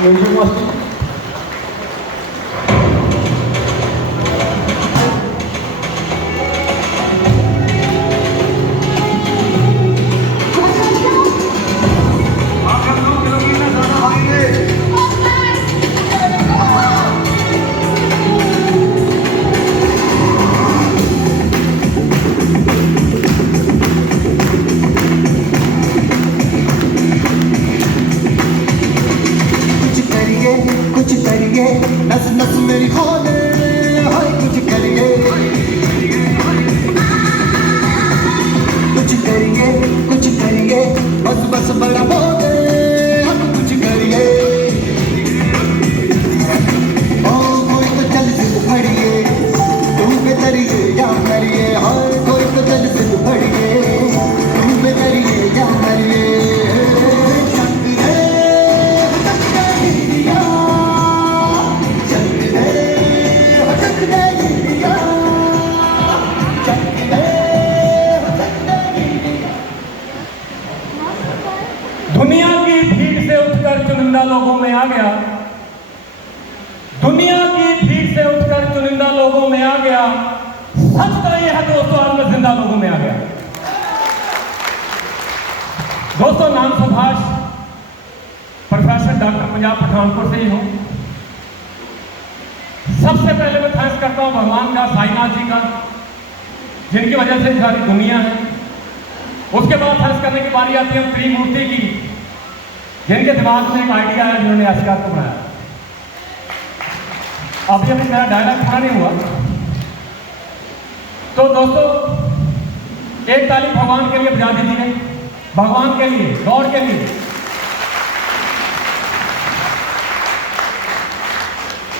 Music master नस नस मेरी खोले हाय कुछ करिए बस बस बड़ा बोले हम कुछ करिए ओ कोई तो चल सिद्ध फड़िए तुम पे तरिए या मरिए हाय कोई तो चल सिद्ध फड़िए तुम पे तरिए या मरिए दुनिया की भीड़ से उठकर चुनिंदा लोगों में आ गया, दुनिया की भीड़ से उठकर चुनिंदा लोगों में आ गया। सच तो यह है दोस्तों, आज मैं जिंदा लोगों में आ गया। दोस्तों, नाम सुभाष, प्रोफेसर डॉक्टर पंजाब पठानकोट से ही हूं। सबसे पहले मैं थैंक्स करता हूं भगवान का, साईनाथ जी का, जिनकी वजह से सारी दुनिया है। उसके बाद थैंक्स करने की बारी आती है त्रिमूर्ति की, जिनके दिमाग में एक आइडिया है, जिन्होंने एसकेआर को बनाया। अभी मेरा डायलॉग पूरा नहीं हुआ। तो दोस्तों, एक ताली भगवान के लिए बजा दीजिए, भगवान के लिए, गॉड के लिए।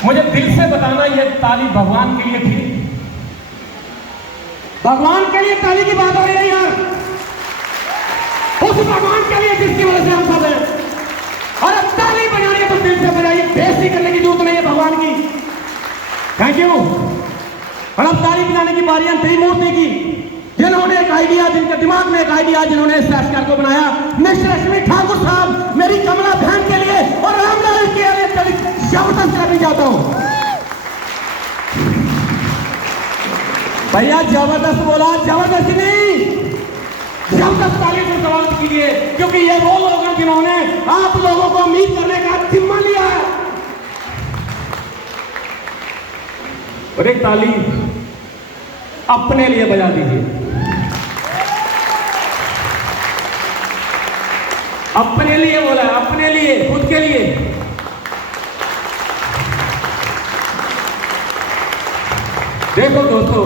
मुझे दिल से बताना, ये ताली भगवान के लिए थी। भगवान के लिए ताली की बात हो रही है यार, उस भगवान के लिए जिसकी वजह से हम सब हैं। और अब ताली बजानी है तो दिल से बजाइए, बेइज्जती करने की जरूरत नहीं है भगवान की। Thank you. और अब ताली बजाने की बारी है त्रिमूर्ति की, जिन्होंने एक आइडिया, जिनके दिमाग में एक आइडिया, जिन्होंने इस एसकेआर को बनाया। मिस्टर रश्मि ठाकुर साहब, मेरी कमला बहन के लिए और रामलाल के लिए जबरदस्त करनी चाहता हूं। भैया जबरदस्त बोला, जबरदस्त नहीं, जबरदस्त ताली से स्वागत कीजिए, क्योंकि ये वो लोग हैं जिन्होंने आप लोगों को उम्मीद करने का जिम्मा लिया है। और एक ताली अपने लिए बजा दीजिए, अपने लिए बोला, अपने लिए, खुद के लिए। देखो दोस्तों,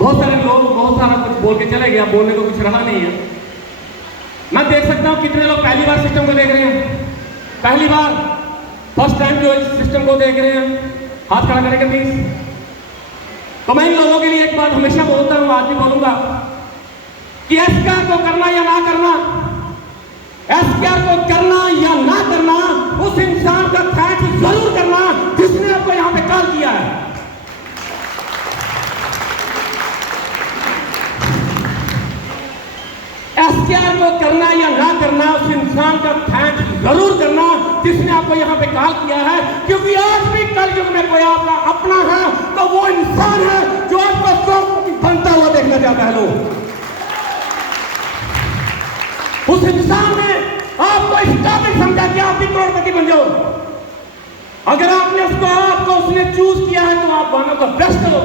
बहुत सारे लोग बहुत सारा कुछ बोल के चले गए, बोलने को कुछ रहा नहीं है। मैं देख सकता हूं कितने लोग पहली बार सिस्टम को देख रहे हैं, पहली बार, फर्स्ट टाइम जो सिस्टम को देख रहे हैं, हाथ खड़ा करेंगे प्लीज। तो मैं इन लोगों के लिए एक बात हमेशा बोलता हूं, आज भी बोलूंगा कि एसकेआर को करना या ना करना, एसकेआर को करना या ना करना, उस इंसान का थैंक्स जरूर करना जिसने आपको यहां पे कॉल किया है। एसकेआर को करना या ना करना, उस इंसान का थैंक्स जरूर करना जिसने आपको यहां पे कॉल किया है, क्योंकि आज भी कलयुग में कोई आपका अपना है तो वो इंसान है जो आपको करोड़पति बनता हुआ देखना चाहता है। लोग उस इंसान ने आपको इस काबिल समझा कि आप भी करोड़पति बन जाओ। अगर आपने आपको उसने चूज किया है तो आप बनो का बेस्ट हो।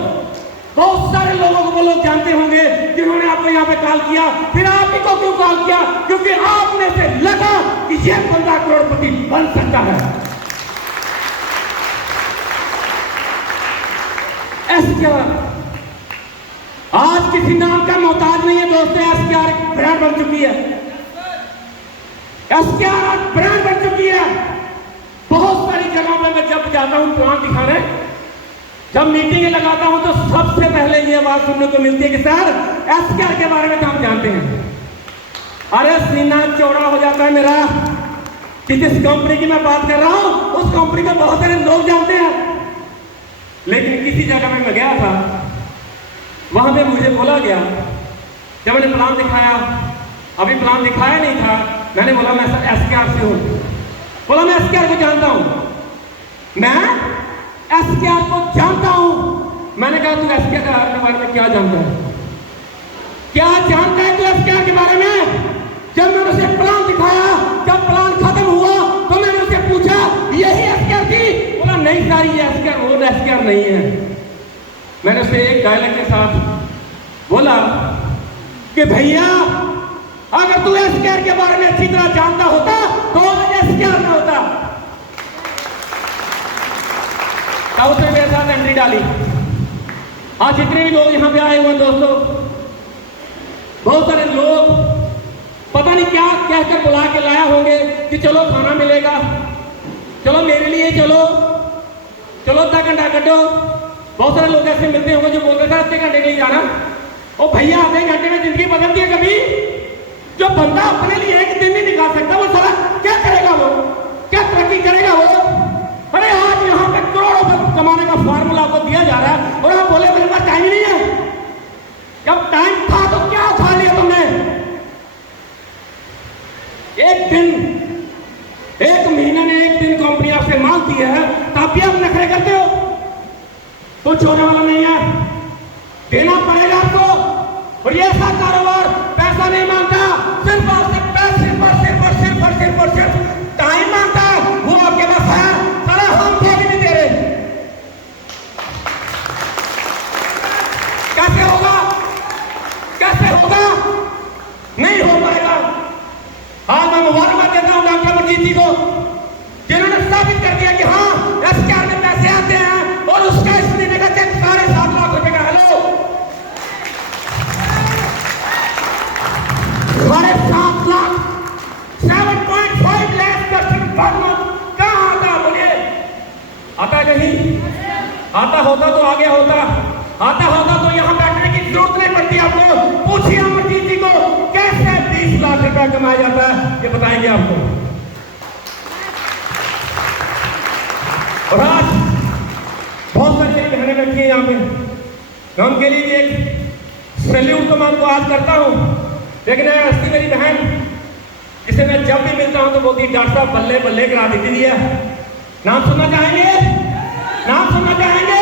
बहुत सारे लोगों को वो लोग जानते होंगे जिन्होंने आपको यहाँ पे कॉल किया, फिर आप ही को क्यों कॉल किया? क्योंकि आपने से लगा कि ये बंदा करोड़पति बन सकता है। एसकेआर आज किसी नाम का मोहताज नहीं है दोस्तों, एसकेआर एक ब्रांड बन चुकी है। एसकेआर आज ब्रांड बन चुकी है। बहुत सारी जगहों पर मैं जब जाता हूं प्लान दिखाने, जब मीटिंग लगाता हूं तो सबसे पहले ये बात सुनने को मिलती है कि सर एसकेआर के बारे में तो हम जानते हैं। अरे सीना चौड़ा हो जाता है मेरा कि जिस कंपनी की मैं बात कर रहा हूं उस कंपनी को बहुत सारे लोग जानते हैं। लेकिन किसी जगह में मैं गया था, वहां पे मुझे बोला गया, जब मैंने प्लान दिखाया, अभी प्लान दिखाया नहीं था, मैंने बोला मैं सर एसकेआर से हूं। बोला मैं एसकेआर को जानता हूं, मैं एसकेआर को जानता हूं। मैंने कहा तू एसकेआर के बारे में क्या जानता है, क्या जानता है तू एसकेआर के बारे में? जब मैंने उसे प्लान दिखाया, जब प्लान खत्म हुआ तो मैंने उसे पूछा यही एसकेआर थी? बोला नहीं सारी ये एसकेआर, वो एसकेआर नहीं है। मैंने उसे एक डायलॉग के साथ बोला कि भैया अगर तू एसकेआर के बारे में अच्छी तरह जानता होता तो एसकेआर में होता। अब उसने मेरे साथ एंट्री डाली। आज जितने भी लोग यहां पे आए हुए हैं दोस्तों, बहुत सारे लोग पता नहीं क्या कहकर बुला के लाया होंगे कि चलो खाना मिलेगा, चलो मेरे लिए चलो, चलो आधा घंटा कटो। बहुत सारे लोग ऐसे मिलते होंगे जो बोलते थे आधे घंटे के लिए जाना। ओ भैया आधे घंटे में जिंदगी बदलती है कभी? जो बंदा अपने लिए एक दिन नहीं निकाल सकता वो सारा क्या करेगा, वो क्या तरक्की करेगा वो? अरे आज यहाँ पे करोड़ों कमाने का फार्मूला आपको दिया जा रहा है और आप बोले मेरे पास टाइम नहीं है। जब टाइम था तो क्या उठा लिया तुमने? एक दिन, एक महीने में एक दिन कंपनी आपसे मांगती है तब भी आप नखरे करते हो। कुछ होने वाला नहीं है, देना पड़ेगा आपको। और ये ऐसा कारोबार पैसा नहीं मांगता, सिर्फ आपसे पैसे पर सिर्फ टाइम मांगता है। वो आपके पास है, सारा हम थे भी नहीं दे रहे। कैसे होगा, कैसे होगा? नहीं हो पाएगा। आज मैं मुबारकबाद देता हूं डॉक्टर अमरजीत जी को, जिन्होंने साबित कर दिया कि हाँ एसकेआर में पैसे आते हैं और उसका इस महीने का चेक 7.5 लाख रुपए का। हेलो 7.5 लाख, 7.5 लाख का सिर्फ कहाँ आता? बोलिए आता नहीं? आता होता तो आगे होता, आता होता तो यहाँ बैठने की जरूरत नहीं पड़ती आपको। पूछिए अमरजीत जी को कैसे 20 लाख रुपया कमाया जाता है, ये बताएंगे आपको। और आज बहुत सारी बहनें बैठी हैं यहाँ पे, मैं उनके लिए एक सैल्यूट तो मैं उनको आज करता हूँ। लेकिन ऐसी मेरी बहन जिसे मैं जब भी मिलता हूँ तो बोलती डॉक्टर साहब बल्ले बल्ले करा देती है। नाम सुनना चाहेंगे? नाम सुनना चाहेंगे?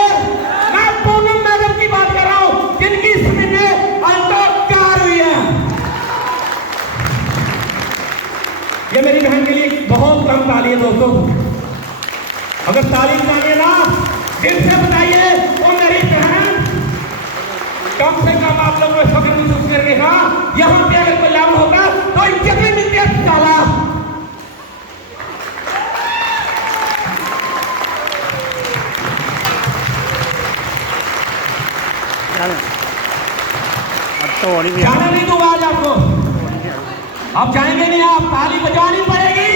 मैं पूनम मैडम की बात कर रहा हूँ, जिनकी इस महीने अल्टो कार हुई है। ये मेरी बहन के लिए बहुत कम ताली है दोस्तों। अगर ताली बजाइए ना दिल से बताइए वो मेरी बहन, कम से कम आप लोग को फख्र महसूस करके हाँ यहाँ पे अगर कोई लाभ होगा तो इज्जत भी मिलती है। साला जाना नहीं दूंगा आज आपको, आप जाएंगे नहीं, आप ताली बजानी पड़ेगी।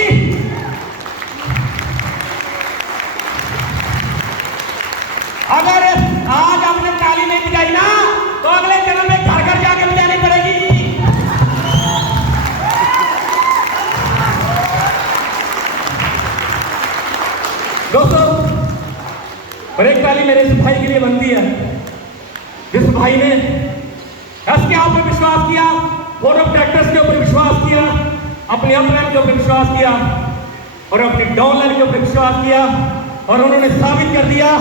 अगर आज आपने ताली नहीं बजाई ना तो अगले जन्म में घर घर जाके बजानी पड़ेगी। दोस्तों और एक ताली मेरे इस भाई के लिए बनती है, जिस भाई ने एसकेआर पे विश्वास किया, बोर्ड ऑफ डायरेक्टर्स के ऊपर विश्वास किया, अपने अपलाइन के ऊपर विश्वास किया और अपनी डाउनलाइन के ऊपर विश्वास किया और उन्होंने साबित कर दिया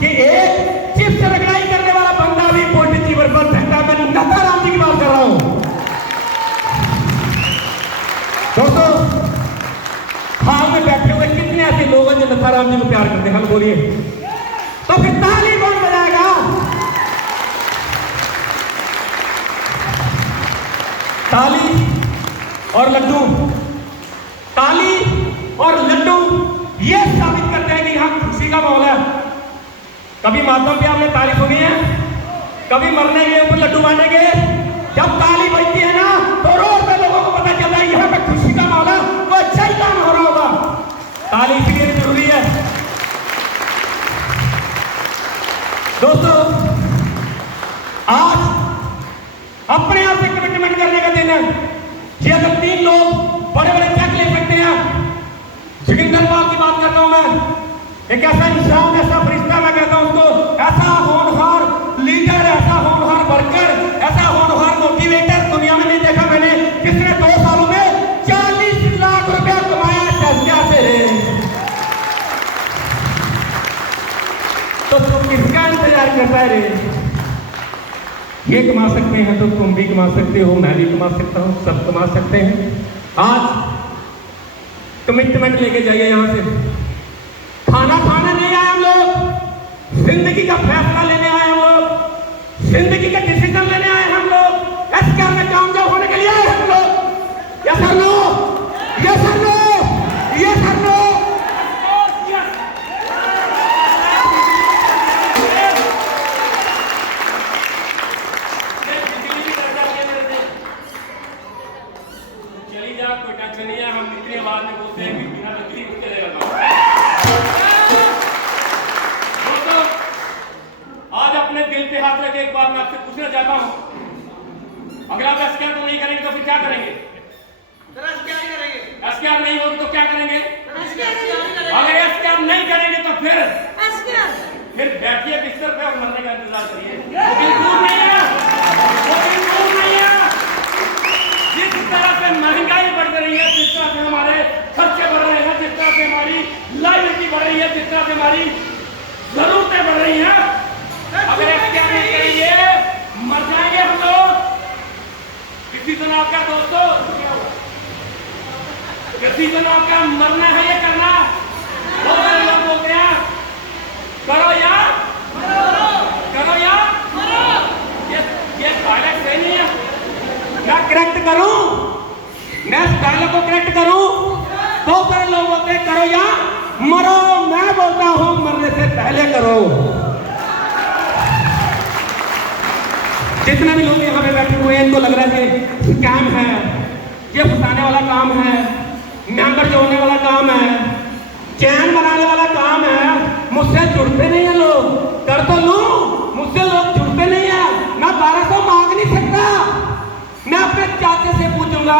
कि एक चिप से लड़ाई करने वाला बंदा भी पॉलिटिक्स जीवन बन सकता है। मैं नथाराम जी की बात कर रहा हूं दोस्तों। हाल में बैठे हुए कितने ऐसे लोग हैं जो नथाराम जी को प्यार करते हैं? हम बोलिए तो फिर ताली कौन बजाएगा? ताली और लड्डू, ताली और लड्डू ये साबित करते हैं कि यहां खुशी का माहौल है। कभी मातम पे आपने ताली सुनी है? कभी मरने के ऊपर लड्डू बांटेंगे? जब ताली बजती है ना तो रोड पे लोगों को पता चलता है यहाँ पे खुशी का माहौल है, तो अच्छा ही काम हो रहा होगा। ताली इसलिए जरूरी है दोस्तों। आज अपने आप से कमिटमेंट करने का दिन है कि अगर 3 लोग बड़े बड़े चेक ले सकते हैं, जोगिंदर पाल की बात करता हूं मैं, एक ऐसा इंसान, ऐसा फरिश्ता मैं कहता हूं उसको, ऐसा होनहार लीडर, ऐसा होनहार वर्कर, ऐसा होनहार मोटिवेटर दुनिया में नहीं देखा मैंने, जिसने 2 सालों में 40 लाख रुपया कमाया एसकेआर से। के पैरे, ये कमा सकते हैं तो तुम भी कमा सकते हो, मैं भी कमा सकता हूँ, सब कमा सकते हैं। आज कमिटमेंट लेके जाइए यहाँ से। खाना खाने नहीं आए हम लोग, जिंदगी का फैसला लेने आए हम लोग, जिंदगी का डिसीजन लेने आए हम लोग, एसकेआर में कामयाब होने के लिए आए हम लोग। यस और नो, यस और नो, यस और नो। चली जा, कोई टेंशन नहीं है, हम इतनी आवाज में बोलते हैं कि बिना लकड़ी उठ के रहेगा। दोस्तों, आज अपने दिल पे हाथ रख के एक बात मैं आपसे पूछना चाहता हूं, अगर आप एसकेआर को नहीं करेंगे तो फिर क्या करेंगे? एसकेआर नहीं होगी तो क्या करेंगे? अगर एसकेआर नहीं करेंगे तो फिर बैठिए बिस्तर पे और मरने का इंतजार करिए। वो दिन दूर नहीं है, वो दिन दूर नहीं है। जिस तरह से महंगाई बढ़ रही है, जिस तरह से हमारे खर्चे बढ़ रहे हैं, जिस तरह से हमारी लाइबिलिटी बढ़ रही है, जिस तरह से हमारी जरूरतें बढ़ रही हैं, अगर एसकेआर नहीं करेंगे मर जाएंगे हम लोग। डिसीजन आपका दोस्तों, डिसीजन आपका मरना है या करना। बहुत सारे लोग बोलते हैं करो या करो या, ये डायलॉग सही नहीं है। मैं करेक्ट करूं, मैं इस डायलॉग को करेक्ट करूं, बहुत सारे लोग बोलते हैं करो या मरो, मैं बोलता हूं मरने से पहले करो। जितने भी लोग यहाँ पे बैठे हुए हैं इनको लग रहा है कि स्कैम है, ये फंसाने वाला काम है, मेंबर जोड़ने वाला काम है, चैन बनाने वाला काम है। मुझसे जुड़ते नहीं है लोग, कर तो लूं, मुझसे लोग जुड़ते नहीं है। मैं 1200 मांग नहीं सकता, मैं अपने चाचे से पूछूंगा,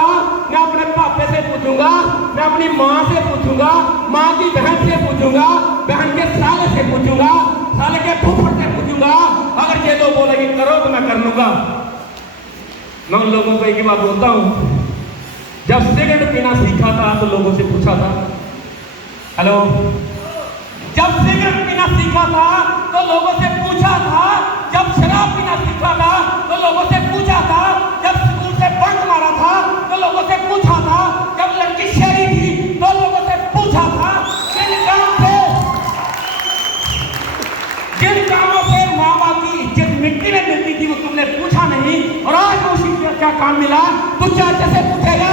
मैं अपने पापे से पूछूंगा, मैं अपनी माँ से पूछूंगा, माँ की बहन से पूछूंगा, बहन के साले से पूछूंगा, साले के फूफड़ से पूछूंगा। अगर ये लोग बोलेंगे करो तो मैं कर लूंगा। मैं उन लोगों को एक ही बात बोलता हूँ, जब सिगरेट पीना सीखा था तो लोगों से पूछा था, हेलो, जब सिगरेट पीना सीखा था तो लोगों से पूछा था, जब शराब पीना सीखा था तो लोगों से पूछा था, जब स्कूल से बंक मारा था तो लोगों से पूछा था, जब लड़की शहरी थी तो लोगों से पूछा था। जिन कामों से माँ बाप की इज्जत मिट्टी में मिलती थी वो तुमने पूछा नहीं, और आज वो उसी का क्या काम मिला तू चाचा से पूछेगा।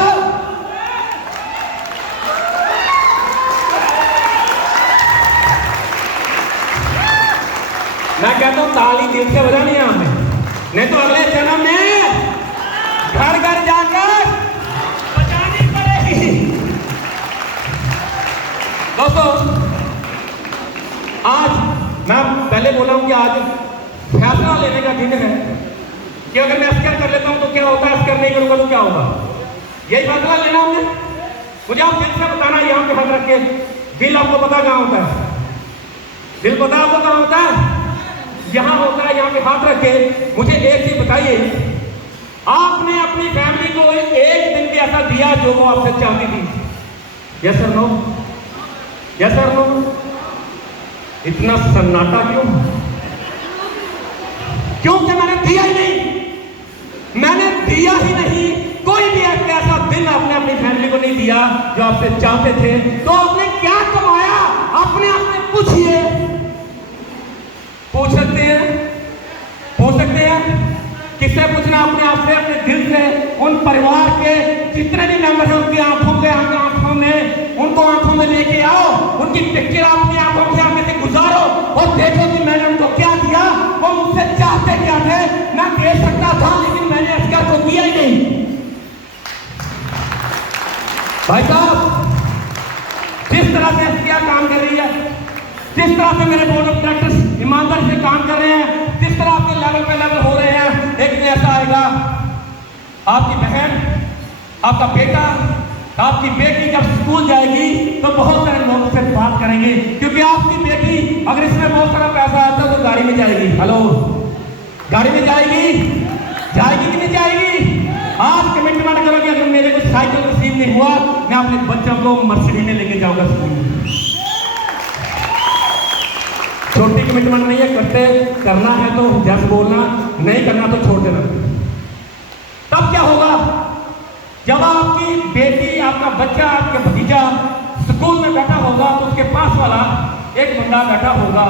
मैं कहता हूँ ताली दिल से बजानी है हमें, नहीं तो अगले जन्म में घर घर जाकर बजानी पड़ेगी। दोस्तों, आज मैं पहले बोला हूं कि आज फैसला लेने का दिन है कि अगर मैं एसकेआर कर लेता हूं तो क्या होगा, एसकेआर नहीं करूंगा तो क्या होगा। यही फैसला लेना हमने। मुझे आप दिल से बताना, यहाँ पे हाथ रख के, दिल आपको पता कहाँ होता है? दिल पता आपको कहाँ होता है? यहाँ होता है। यहाँ पे हाथ रख के मुझे एक चीज बताइए, आपने अपनी फैमिली को एक दिन भी ऐसा दिया जो वो आपसे चाहती थी? यस और नो, यस और नो। इतना सन्नाटा क्यों? क्योंकि मैंने दिया ही नहीं, मैंने दिया ही नहीं। कोई भी ऐसा दिन आपने अपनी फैमिली को नहीं दिया जो आपसे चाहते थे, तो आपने क्या कमाया? अपने आप से पूछिए। पूछ सकते हैं, पूछ सकते हैं। किससे पूछना? अपने आप से, अपने दिल से। उन परिवार के जितने भी मेंबर हैं उनकी आंखों में, उनको आंखों में लेके आओ, उनकी पिक्चर अपनी आंखों के आगे से गुजारो और देखो कि मैंने उनको क्या दिया, वो मुझसे चाहते क्या थे। मैं दे सकता था लेकिन मैंने एसकेआर को दिया ही नहीं। भाई साहब, जिस तरह से एसकेआर काम कर रही है, जिस तरह से मेरे बोर्ड ऑफ डायरेक्टर्स ईमानदारी से काम कर रहे हैं, जिस तरह आपके लेवल पे लेवल हो रहे हैं, एक दिन ऐसा आएगा आपकी बहन, आपका बेटा, आपकी बेटी जब स्कूल जाएगी तो बहुत सारे लोग उससे बात करेंगे, क्योंकि आपकी बेटी अगर इसमें बहुत सारा पैसा आता है तो गाड़ी में जाएगी। हेलो, गाड़ी में जाएगी, जाएगी कि नहीं जाएगी? आज कमिटमेंट करो कि अगर मेरे को साइकिल रिसीव नहीं हुआ, मैं अपने बच्चों को मर्सिडीज में लेके जाऊंगा स्कूल में। छोटी कमिटमेंट नहीं है, करते करना है तो जस बोलना, नहीं करना तो छोड़ देना। तब क्या होगा, जब आपकी बेटी, आपका बच्चा, आपके भतीजा स्कूल में बैठा होगा तो उसके पास वाला एक बंदा बैठा होगा,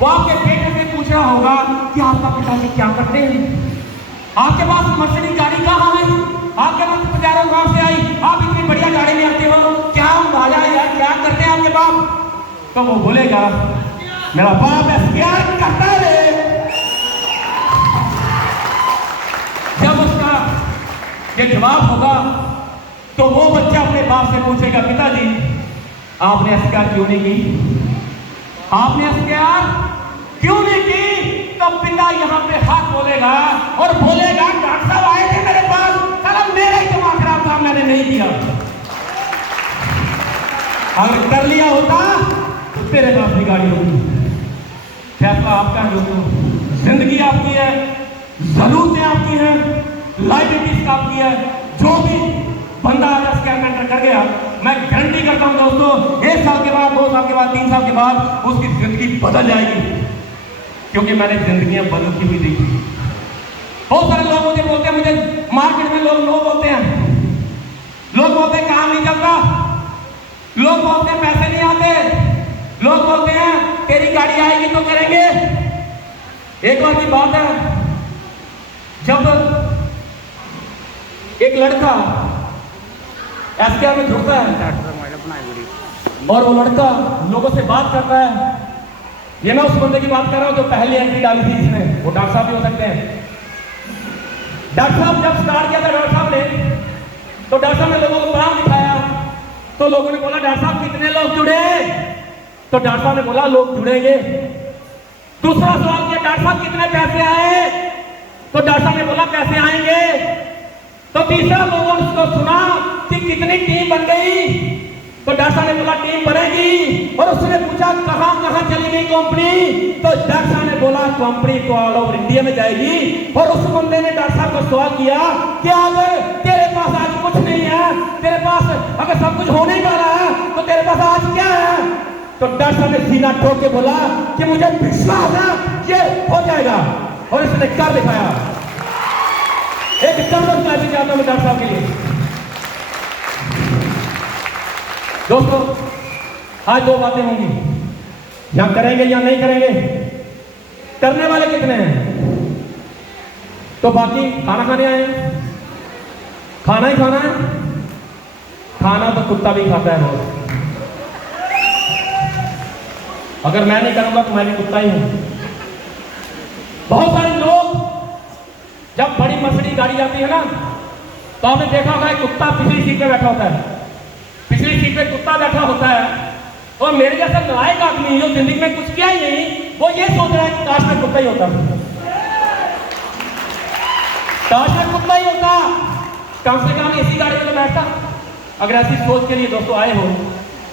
वो आपके बेटे से पूछ रहा होगा कि आपका पिताजी क्या करते हैं, आपके पास मर्सिडीज गाड़ी कहाँ है, आपके पास पजारो कहाँ से आई, आप इतनी बढ़िया गाड़ी में आते हो, क्या मजा है यार, क्या करते हैं आपके बाप? तो वो बोलेगा मेरा बाप एस्केआर करता है। जब उसका ये जवाब होगा तो वो बच्चा अपने बाप से पूछेगा पिताजी आपने एस्केआर क्यों नहीं की, आपने एस्केआर क्यों नहीं की? तो पिता यहाँ पे हाथ बोलेगा और बोलेगा डॉक्टर साहब आए थे मेरे पास, साला मेरा ही दिमाग खराब था, मैंने नहीं किया। अगर कर लिया होता तो तेरे पास भी गाड़ी होती। फैसला आपका है दोस्तों, जिंदगी आपकी है, जरूरतें आपकी हैं, लाइबिलिटीज आपकी है। जो भी बंदा आज एस्केआर में एंटर कर गया, मैं गारंटी करता हूं दोस्तों, 1 साल के बाद, 2 साल के बाद, 3 साल के बाद उसकी जिंदगी बदल जाएगी, क्योंकि मैंने जिंदगियां बदलती हुई देखी। बहुत सारे लोग मुझे बोलते हैं, मुझे मार्केट में लोग बोलते हैं, लोग बोलते हैं काम नहीं चलता, लोग बोलते हैं पैसे नहीं आते, लोग बोलते हैं तेरी गाड़ी आएगी तो करेंगे। एक बार की बात है, जब एक लड़का एस्केआर में घुसता है और वो लड़का लोगों से बात करता है, ये मैं उस बंदे की बात कर रहा हूं जो पहली एंट्री डाली थी इसने, वो डॉक्टर साहब भी हो सकते हैं। डॉक्टर साहब जब स्टार्ट किया था डॉक्टर साहब ने, तो डॉक्टर साहब ने लोगों को काम दिखाया, तो लोगों ने बोला डॉक्टर साहब कितने लोग जुड़े, तो डॉक्टर साहब ने बोला लोग जुड़ेंगे। दूसरा सवाल किया डॉक्टर साहब कितने पैसे आए, तो डॉक्टर साहब ने बोला पैसे आएंगे। तो तीसरा लोगों ने उसको सुना कि कितनी टीम बन गई, तो डॉक्टर साहब ने बोला टीम बनेगी। और उसने पूछा कहां कहां चली गई कंपनी, तो डॉक्टर साहब ने बोला कंपनी तो ऑल ओवर इंडिया में जाएगी। और उस बंदे ने डॉक्टर साहब को सवाल किया कि अगर तेरे पास आज कुछ नहीं है, तेरे पास अगर सब कुछ होने ही वाला है, तो तेरे पास आज क्या है? तो डॉक्टर साहब ने सीना ठोक के बोला कि मुझे विश्वास है ये हो जाएगा, और इसने कर दिखाया। एक जबरदस्त मैसेज आता है डॉक्टर साहब के लिए। दोस्तों आज 2 बातें होंगी, या करेंगे या नहीं करेंगे। करने वाले कितने हैं? तो बाकी खाना खाने आए हैं, खाना ही खाना है, खाना तो कुत्ता भी खाता है रोज। अगर मैं नहीं करूंगा तो मैं भी कुत्ता ही हूं। बहुत सारे लोग जब बड़ी मर्सिडीज गाड़ी जाती है ना, तो आपने देखा होगा कुत्ता पिछली सीट पे बैठा होता है, पिछली सीट पे कुत्ता बैठा होता है, और मेरे जैसा नालायक आदमी जो जिंदगी में कुछ किया ही नहीं, वो ये सोच रहा है कि काश में कुत्ता ही होता, काश में कुत्ता ही होता, कम से कम इसी गाड़ी में तो बैठता। अगर ऐसी सोच के लिए दोस्तों आए हो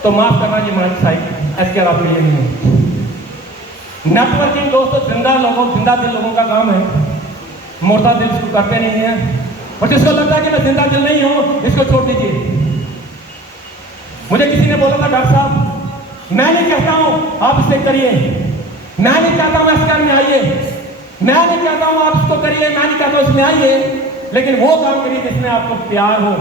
तो माफ करना, ये हमारी साइड एस्केआर आपके लिए नहीं है। नेटवर्किंग दोस्तों जिंदा लोगों, जिंदा दिल लोगों का काम है, मुर्दा दिल इसको करते नहीं है। और जिसको लगता है कि मैं जिंदा दिल नहीं हूं, इसको छोड़ दीजिए। मुझे किसी ने बोला था डॉक्टर साहब मैं नहीं कहता हूं आप इसे करिए, मैं नहीं चाहता हूं एस्केआर में आइए, मैं नहीं चाहता हूं आप इसको करिए, मैं नहीं चाहता हूं इसमें आइए, लेकिन वो काम करिए जिसमें आपको प्यार हो,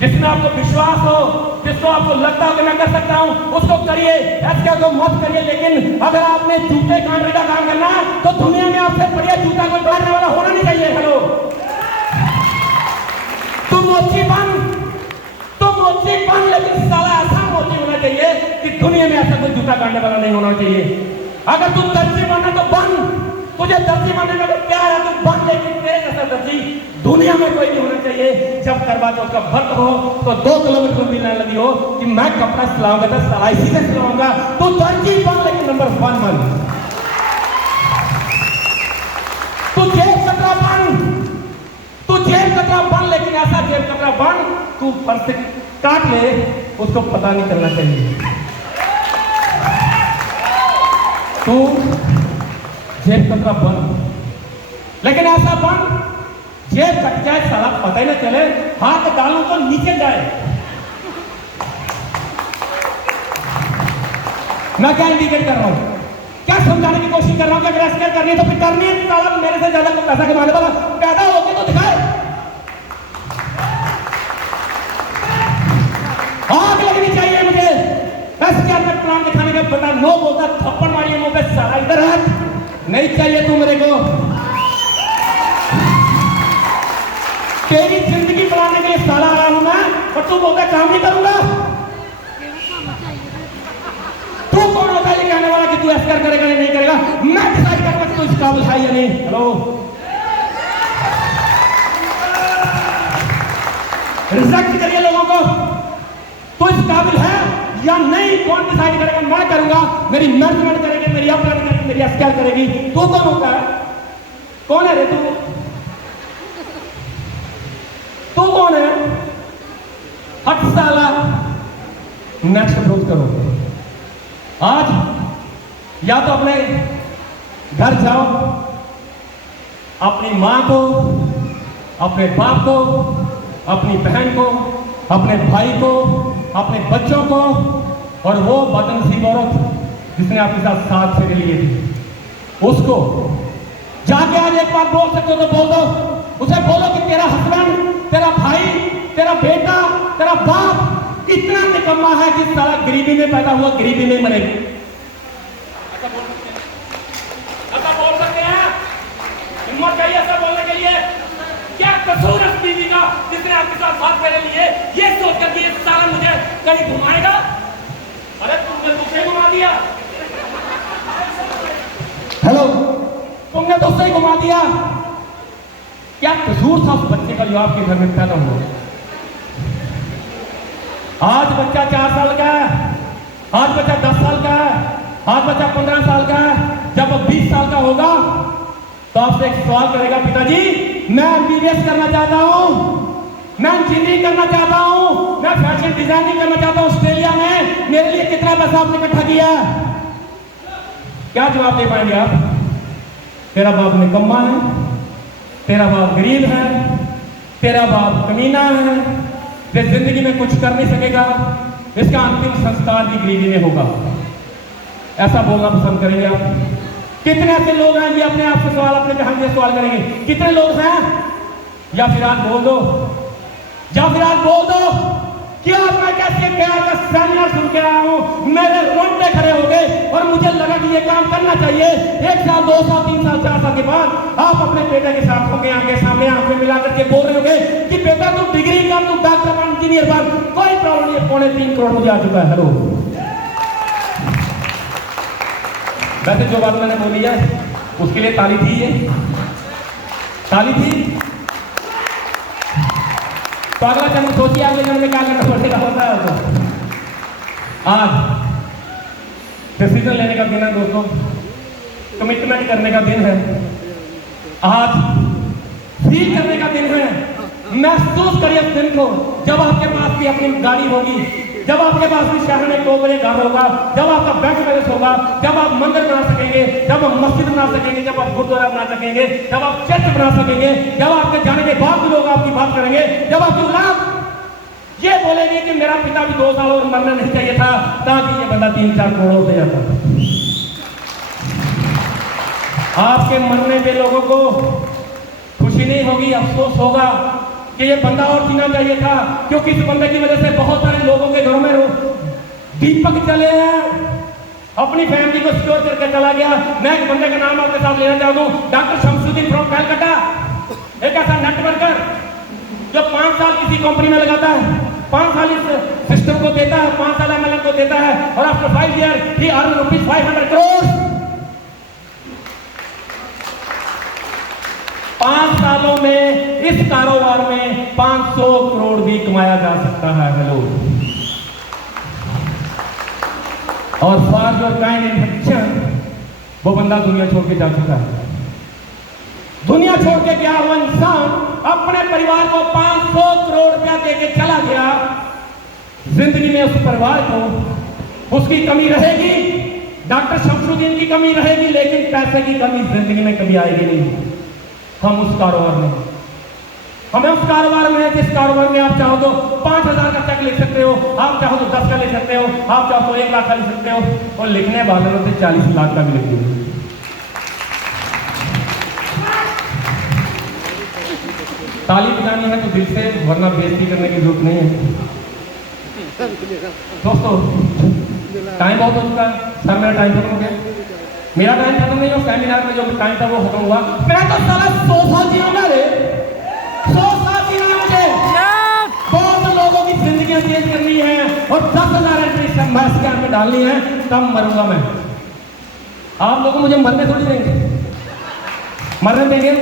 जिसमें आपको विश्वास हो, जिसको आपको लगता हो कि मैं कर सकता हूं, उसको करिए। एस्केआर को मत करिए। लेकिन अगर आपने जूते काटने का काम करना तो दुनिया में आपसे बढ़िया जूता कोई काटने वाला होना नहीं चाहिए। हेलो, तुम मोची बन, लेकिन साला ऐसा मोची होना चाहिए कि दुनिया में ऐसा कोई जूता काटने वाला नहीं होना चाहिए। अगर तुम दर्जी बनना तो बन, तुझे दर्जी बनने का तो प्यार है तो बन, लेकिन तेरे जैसा दर्जी दुनिया में कोई नहीं होना चाहिए। जब करवा चौथ का व्रत हो तो 2 किलोमीटर दूर लाइन लगी हो कि मैं कपड़ा सिलाऊंगा तो सिलाई से सिलाऊंगा, तो दर्जी बन, लेकिन नंबर 1 बन। तू जेब कतरा बन, लेकिन ऐसा जेब कतरा बन तू फर्श से काट ले, उसको पता नहीं चलना चाहिए। तू जेब कतरा बन, लेकिन ऐसा बन जेब कट जाए साला पता ही ना चले, हाथ डालू तो नीचे जाए। मैं क्या इंडिकेट कर रहा हूं? क्या समझाने की कोशिश कर रहा हूं कि अगर एस्केल करनी है तो फिर करनी है। साला मेरे से ज्यादा पैसा कमाने वाला पैदा होके तो दिखाए। आग लगनी चाहिए मुझे एस्केल का प्लान दिखाने का। बता नो बोलता थप्पड़ मारिए मुंह पे, साला इधर हट, नहीं चाहिए तू मेरे को। तेरी जिंदगी बनाने के लिए साला आया हूं मैं, और तू बोलता काम नहीं करूंगा। तू कौन होता है ये कहने वाला कि तू एस्कर करेगा या नहीं करेगा? मैं डिसाइड करूंगा कि तू इस काबिल है या नहीं। हेलो, रिजेक्ट करिए लोगों को। तू इस काबिल है या नहीं, कौन डिसाइड करेगा? मैं करूंगा। मेरी मैनेजमेंट करेगी, मेरी अपलाइन करेगी, मेरी एस्कर करेगी। तू कौन होता है? कौन है रे तू? तू कौन है? हट साला। नेक्स्ट अप्रोच करो। आज या तो अपने घर जाओ, अपनी मां को, अपने बाप को, अपनी बहन को, अपने भाई को, अपने बच्चों को, और वो बदनसीब औरत जिसने आपके साथ साथ फेरे लिए थे, उसको जाके आज एक बात बोल सकते हो तो बोल दो। उसे बोलो कि तेरा हस्बैंड, तेरा भाई, तेरा बेटा, तेरा बाप इतना निकम्मा है कि सारा गरीबी में पैदा हुआ, गरीबी में मरेगा। ऐसा बोल सकते हैं? हिम्मत चाहिए ऐसा बोलने के लिए। क्या कसूर है उस बीवी का जिसने आपके साथ साथ फेरे लिए, ये सोचकर कि ये सारा मुझे कहीं घुमाएगा? अरे तुमने दूसरे घुमा दिया। हेलो, तुमने दूसरे घुमा दिया। क्या कसूर था उस बच्चे का जो आपके घर में पैदा हुआ? आज बच्चा 4 साल का है, आज बच्चा 10 साल का है, आज बच्चा 15 साल का है। जब वो 20 साल का होगा तो आपसे एक सवाल करेगा, पिताजी मैं MBBS करना चाहता हूं, मैं इंजीनियरिंग करना चाहता हूं, मैं फैशन डिजाइनिंग करना चाहता हूं ऑस्ट्रेलिया में, मेरे लिए कितना पैसा आपने इकट्ठा किया? क्या जवाब दे पाएंगे आप? तेरा बाप निकम्मा है, तेरा बाप गरीब है, तेरा बाप कमीना है, ये जिंदगी में कुछ कर नहीं सकेगा, इसका अंतिम संस्कार भी गरीबी में होगा। ऐसा बोलना पसंद करेंगे आप? कितने ऐसे लोग हैं ये अपने आप से सवाल, अपने बहन से सवाल करेंगे? कितने लोग हैं? या फिर आप बोल दो, या फिर आप बोल दो कि आज मैं कैसे प्यार का सेमिनार सुन के आया हूं, मेरे रोंगटे खड़े हो गए और मुझे लगा कि ये काम करना चाहिए। 1 साल, 2 साल, 3 साल, 4 साल के बाद आप अपने बेटे के साथ होंगे, आगे सामने आंखें मिला करके बोल रहे होंगे कि बेटा तू डिग्री कर, तू डॉक्टर बन, इंजीनियर बन, कोई प्रॉब्लम नहीं, 3.25 करोड़ मुझे आ चुका है। हेलो, वैसे जो बात मैंने बोली है उसके लिए ताली थी, ये ताली थी। तो अगला जन्म सोचिए, अगले जन्म में क्या करना पड़ेगा होता है। तो आज डिसीजन लेने का दिन है दोस्तों, कमिटमेंट करने का दिन है, आज फील करने का दिन है। महसूस करिए उस दिन को जब आपके पास भी अपनी गाड़ी होगी, जब आपके पास भी शहर में 2 बजे घर होगा, जब आपका बैंक बैलेंस होगा, जब आप मंदिर बना सकेंगे, जब आप मस्जिद बना सकेंगे, जब आप गुरुद्वारा बना सकेंगे, जब आप चर्च बना सकेंगे, जब आपके जाने के बाद भी लोग आपकी बात करेंगे, जब आपकी औलाद ये बोलेंगे कि मेरा पिता भी 2 साल और मरना नहीं चाहिए था ताकि ये बंदा 3-4 करोड़ हो जाता। आपके मरने पे लोगों को खुशी नहीं होगी, अफसोस होगा कि ये बंदा और जीना चाहिए था, क्योंकि इस बंदे की वजह से बहुत सारे लोगों के घरों में दीपक चले हैं, अपनी फैमिली को सिक्योर करके चला गया। मैं एक बंदे का नाम आपके साथ लेना चाहता हूं, डॉक्टर शमसुद्दीन फ्रॉम कलकत्ता। एक ऐसा नेटवर्कर जो 5 साल किसी कंपनी में लगाता है, 5 साल इस सिस्टम को देता है, 5 साल MLM को देता है, और आफ्टर 5 ईयर ही अर्न रुपीज 500 करोड़। 5 सालों में इस कारोबार में 500 करोड़ भी कमाया जा सकता है। हेलो, और फॉर योर काइंड इन्फेक्शन वो बंदा दुनिया छोड़ के जा चुका है। दुनिया छोड़ के गया वो इंसान अपने परिवार को 500 करोड़ रुपया देके चला गया। जिंदगी में उस परिवार को उसकी कमी रहेगी, डॉक्टर शमसुद्दीन की कमी रहेगी, लेकिन पैसे की कमी जिंदगी में कभी आएगी नहीं। हम उस कारोबार में हमें उस कारोबार में है जिस कारोबार में आप चाहो तो 5,000 का चेक लिख सकते हो, आप चाहो तो 10 का लिख सकते हो, आप चाहो तो 1 लाख का लिख सकते हो, और लिखने वाले होते 40 लाख का भी लिख देंगे। ताली बजानी है तो दिल से, वरना बेइज्जती करने की जरूरत नहीं है। दोस्तों टाइम बहुत हो चुका है, सर मेरा टाइम खत्म हो गया। मेरा टाइम खत्म नहीं हो, सेमिनार में जो टाइम था वो खत्म हुआ। मैं तो साला 100 साल जीऊंगा रे, 100 साल जीना मुझे। बहुत लोगों की जिंदगियां चेंज करनी है और 10,000 एंट्री स्कैम में डालनी है, तब मरूंगा मैं। आप लोग मुझे मरने थोड़ी देंगे, मरने देंगे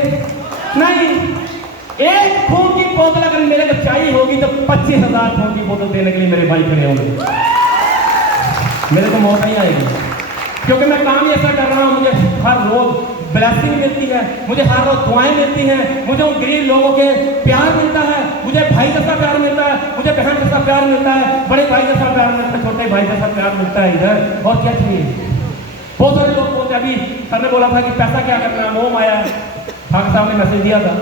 नहीं। एक खून की बोतल अगर मेरे को चाहिए होगी तो 25,000 खून की बोतल देने के लिए मेरे भाई खड़े होंगे। मेरे को मौत नहीं आएगी, क्योंकि मैं काम ही ऐसा कर रहा हूँ। मुझे हर रोज ब्लेसिंग मिलती है, मुझे हर रोज दुआएं मिलती हैं, मुझे उन गरीब लोगों के प्यार मिलता है, मुझे भाई जैसा प्यार मिलता है, मुझे बहन जैसा प्यार मिलता है, बड़े भाई जैसा प्यार मिलता है, छोटे भाई जैसा प्यार मिलता है इधर। और क्या चाहिए? बहुत सारे लोग बोलते, अभी सर ने बोला था कि पैसा क्या करना है, मोह माया है। ठाकुर साहब ने मैसेज दिया था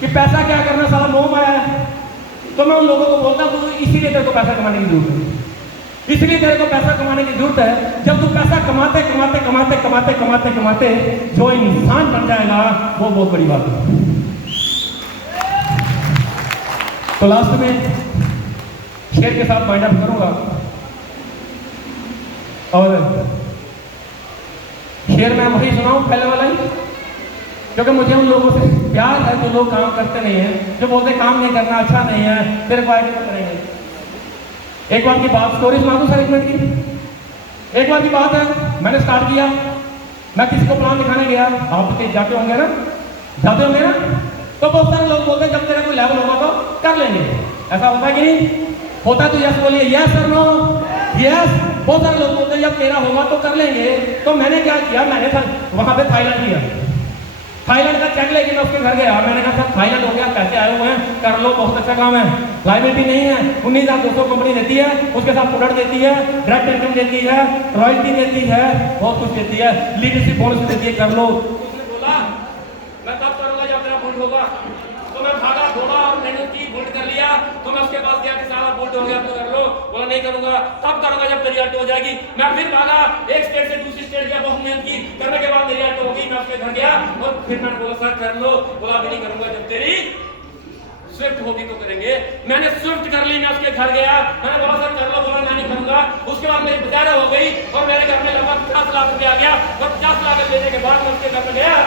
कि पैसा क्या करना, सारा मोह माया है। तो मैं उन लोगों को बोलता हूँ इसीलिए तेरे को पैसा कमाने की जरूरत है, इसलिए तेरे को पैसा कमाने की जरूरत है। जब तू पैसा कमाते कमाते कमाते कमाते कमाते कमाते जो इंसान बन जाएगा वो बहुत बड़ी बात है। तो लास्ट में शेर के साथ वाइंड अप करूंगा, और शेर मैं वही सुनाऊं पहले वाला ही, क्योंकि मुझे उन लोगों से प्यार है जो लोग काम करते नहीं है, जो बोलते काम नहीं करना अच्छा नहीं है, तेरे को आइडिया करेंगे। एक बार की बात स्टोरी सुना दूं सर, 1 मिनट की। एक बार की बात है, मैंने स्टार्ट किया, मैं किसी को प्लान दिखाने गया। आप तो जाते होंगे ना, जाते होंगे ना, तो बहुत सारे लोग बोलते हैं जब तेरा कोई लेवल होगा तो कर लेंगे। ऐसा होता है कि नहीं होता है? तो यस बोलिए, यस सर, नो यस। बहुत सारे लोग बोलते हैं जब तेरा होगा तो कर लेंगे। तो मैंने क्या किया, मैंने सर वहां पे थाईलैंड किया, थाईलैंड का चेक लेके मैं उसके घर गया। मैंने कहा सर थाईलैंड हो गया, पैसे आए हुए हैं, कर लो, बहुत अच्छा काम है, लाइबिलिटी नहीं है। 19,200 कंपनी देती है, उसके साथ प्रोडक्ट देती है, डायरेक्ट इनकम देती है, रॉयल्टी देती है, बहुत कुछ देती है, लीडरशिप बोनस देती है, कर लो। उसने बोला मैं तब करूंगा जब तेरा बुल्ड होगा। तो मैं भागा दौड़ा और मैंने की बुल्ड कर लिया। तो मैं उसके पास गया कि सारा बुल्ड हो गया, तो कर लो। बोला नहीं करूंगा, तब करूंगा जब तेरी अल्ट हो जाएगी। मैं फिर भागा, एक स्टेट से दूसरी स्टेट गया, बहुत मेहनत की, करने के बाद मेरी अल्ट हो गई। मैं उसके घर गया और फिर मैंने बोला सर कर लो। बोला अभी नहीं करूंगा, जब तेरी स्विफ्ट होगी तो करेंगे। मैंने स्विफ्ट कर ली, मैं उसके घर गया, मैंने बोला सर कर लो। बोला मैं नहीं करूंगा। उसके बाद मेरी बजारा हो गई और मेरे घर में लगभग 50 लाख रुपया आ गया। और 50 लाख लेने के बाद मैं उसके घर में गया,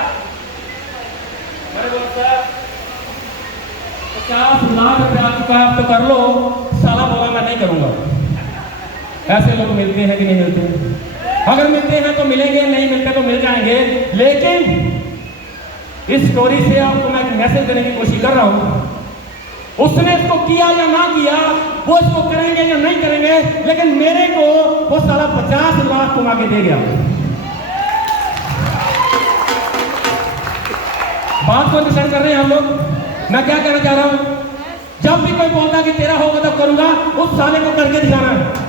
मैंने बोला सर 50 लाख रुपया आ चुका है, अब तो कर लो। साला बोला मैं नहीं करूंगा। ऐसे लोग मिलते हैं कि नहीं मिलते? अगर मिलते हैं तो मिलेंगे, नहीं मिलते तो मिल जाएंगे। लेकिन इस स्टोरी से आपको मैं एक मैसेज देने की कोशिश कर रहा हूं, उसने इसको किया या ना किया, वो इसको करेंगे या नहीं करेंगे, लेकिन मेरे को वो साला 50 लाख कमा के दे गया। बात को अंडरस्टैंड कर रहे हैं हम लोग? मैं क्या कहना चाह रहा हूं, जब भी कोई बोलता कि तेरा होगा तो करूंगा, उस साले को करके दिखाना है।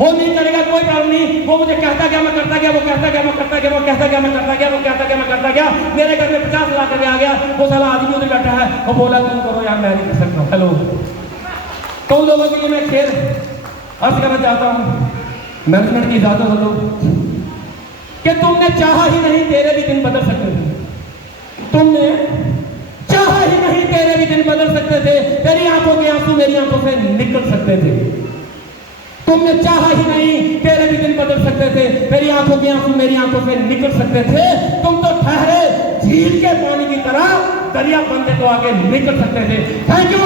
वो नहीं करेगा कोई प्रॉब्लम नहीं, वो मुझे कहता गया, मैं करता गया, वो कहता गया, मैं करता गया, वो कहता गया, मैं करता गया, वो कहता गया, मैं करता गया। मेरे घर में 50 लाख रुपया आ गया। वो साला आदमी उधर बैठा है, वो बोला तुम करो यार, मैं नहीं कर सकता। हेलो, तो उन लोगों के लिए मैं खेल अर्ज करना चाहता हूँ, मैनेजमेंट की इजाजत दो कि तुमने चाहा ही नहीं तेरे भी दिन बदल सकते थे। तुमने चाहा ही नहीं तेरे भी दिन बदल सकते थे। तेरी आंखों के आंसू मेरी आंखों से निकल सकते थे। तुमने चाहा ही नहीं तेरे भी दिन बदल सकते थे। तेरी आंखों के आंसू मेरी आंखों से निकल सकते थे। तुम तो ठहरे झील के पानी की तरह दरिया बनते तो आगे निकल सकते थे। Thank you.